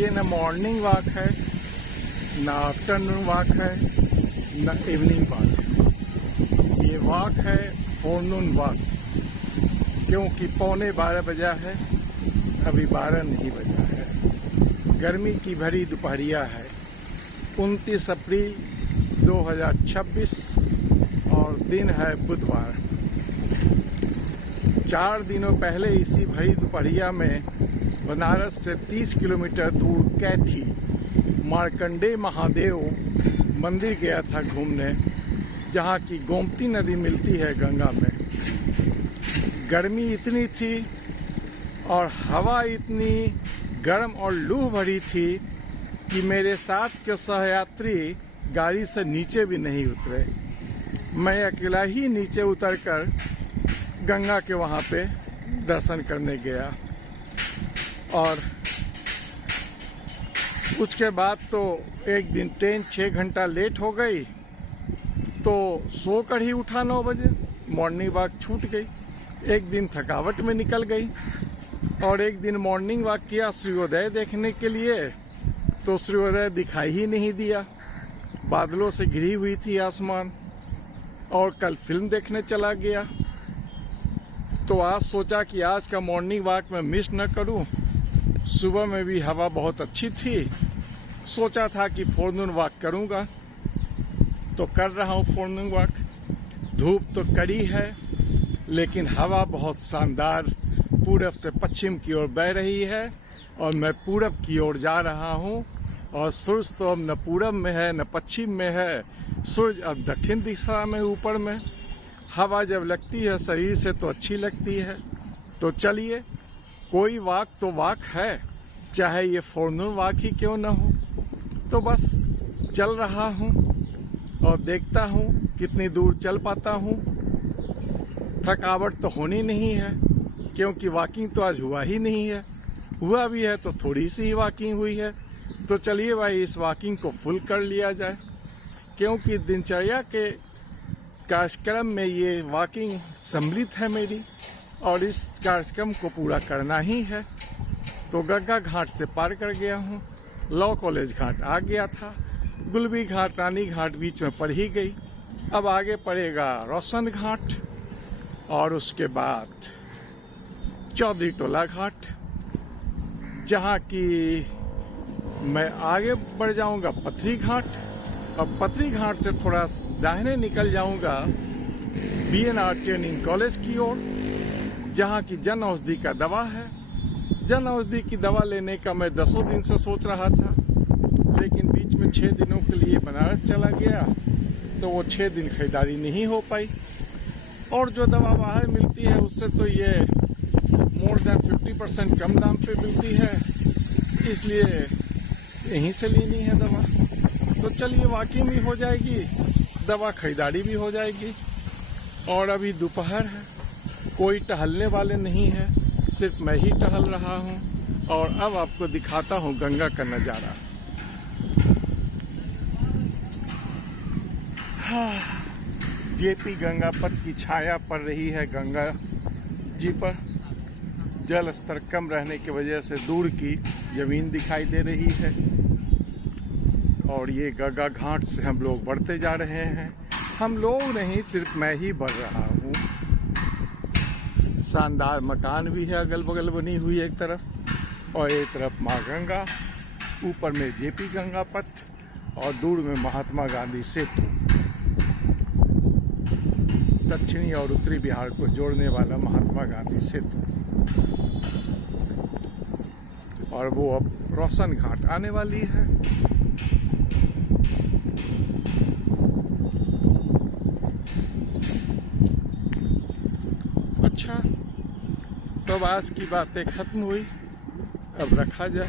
ये न morning walk है, न आफ्टरनून वॉक है, न इवनिंग वॉक है। ये वॉक है फोरनून वॉक, क्योंकि 11:15 बजा है, अभी 12 नहीं बजा है। गर्मी की भरी दोपहरिया है। 29 अप्रैल 2026 और दिन है बुधवार। 4 दिनों पहले इसी भरी दोपहरिया में बनारस से 30 किलोमीटर दूर कैथी मार्कंडेय महादेव मंदिर गया था घूमने, जहाँ की गोमती नदी मिलती है गंगा में। गर्मी इतनी थी और हवा इतनी गर्म और लू भरी थी कि मेरे साथ के सहयात्री गाड़ी से नीचे भी नहीं उतरे। मैं अकेला ही नीचे उतरकर गंगा के वहाँ पे दर्शन करने गया। और उसके बाद तो एक दिन ट्रेन 6 घंटा लेट हो गई, तो सोकर ही उठा 9 बजे। मॉर्निंग वॉक छूट गई। एक दिन थकावट में निकल गई और एक दिन मॉर्निंग वॉक किया सूर्योदय देखने के लिए, तो सूर्योदय दिखाई ही नहीं दिया। बादलों से घिरी हुई थी आसमान। और कल फिल्म देखने चला गया। तो आज सोचा कि आज का मॉर्निंग वॉक मैं मिस न करूं। सुबह में भी हवा बहुत अच्छी थी। सोचा था कि फोरनून वॉक करूंगा, तो कर रहा हूं फोरनून वॉक। धूप तो कड़ी है, लेकिन हवा बहुत शानदार पूरब से पश्चिम की ओर बह रही है और मैं पूरब की ओर जा रहा हूं। और सूर्य तो अब न पूरब में है न पश्चिम में है, सूर्य अब दक्षिण दिशा में ऊपर में। हवा जब लगती है शरीर से तो अच्छी लगती है। तो चलिए, कोई वॉक तो वॉक है, चाहे ये फोरनून वॉक ही क्यों न हो। तो बस चल रहा हूँ और देखता हूँ कितनी दूर चल पाता हूँ। थकावट तो होनी नहीं है, क्योंकि वॉकिंग तो आज हुआ ही नहीं है। हुआ भी है तो थोड़ी सी ही वॉकिंग हुई है। तो चलिए भाई, इस वॉकिंग को फुल कर लिया जाए, क्योंकि दिनचर्या के कार्यक्रम में ये वॉकिंग सम्मिलित है मेरी, और इस कार्यक्रम को पूरा करना ही है। तो गंगा घाट से पार कर गया हूँ। लॉ कॉलेज घाट आ गया था। गुलबी घाट, रानी घाट बीच में पड़ ही गई। अब आगे पड़ेगा रोशन घाट और उसके बाद चौधरी टोला घाट, जहाँ की मैं आगे बढ़ जाऊंगा पथरी घाट। और पथरी घाट से थोड़ा दाहिने निकल जाऊंगा BNR ट्रेनिंग कॉलेज की ओर, जहाँ की जन औषधि का दवा है। जन औषधि की दवा लेने का मैं 10 दिन से सोच रहा था, लेकिन बीच में 6 दिनों के लिए बनारस चला गया, तो वो 6 दिन खरीदारी नहीं हो पाई। और जो दवा बाहर मिलती है उससे तो ये मोर देन 50% कम दाम पे मिलती है, इसलिए यहीं से लेनी है दवा। तो चलिए, वॉकिंग भी हो जाएगी, दवा खरीदारी भी हो जाएगी। और अभी दोपहर है, कोई टहलने वाले नहीं है, सिर्फ मैं ही टहल रहा हूँ। और अब आपको दिखाता हूँ गंगा का नज़ारा। जेपी गंगा पथ की छाया पड़ रही है गंगा जी पर। जल स्तर कम रहने की वजह से दूर की जमीन दिखाई दे रही है। और ये गंगा घाट से हम लोग बढ़ते जा रहे हैं। हम लोग नहीं, सिर्फ मैं ही बढ़ रहा हूँ। शानदार मकान भी है अगल बगल बनी हुई एक तरफ, और एक तरफ माँ गंगा, ऊपर में जेपी गंगा पथ और दूर में महात्मा गांधी सेतु, दक्षिणी और उत्तरी बिहार को जोड़ने वाला महात्मा गांधी सेतु। और वो अब रोशन घाट आने वाली है। अच्छा, तो आज की बातें खत्म हुई, अब रखा जाए।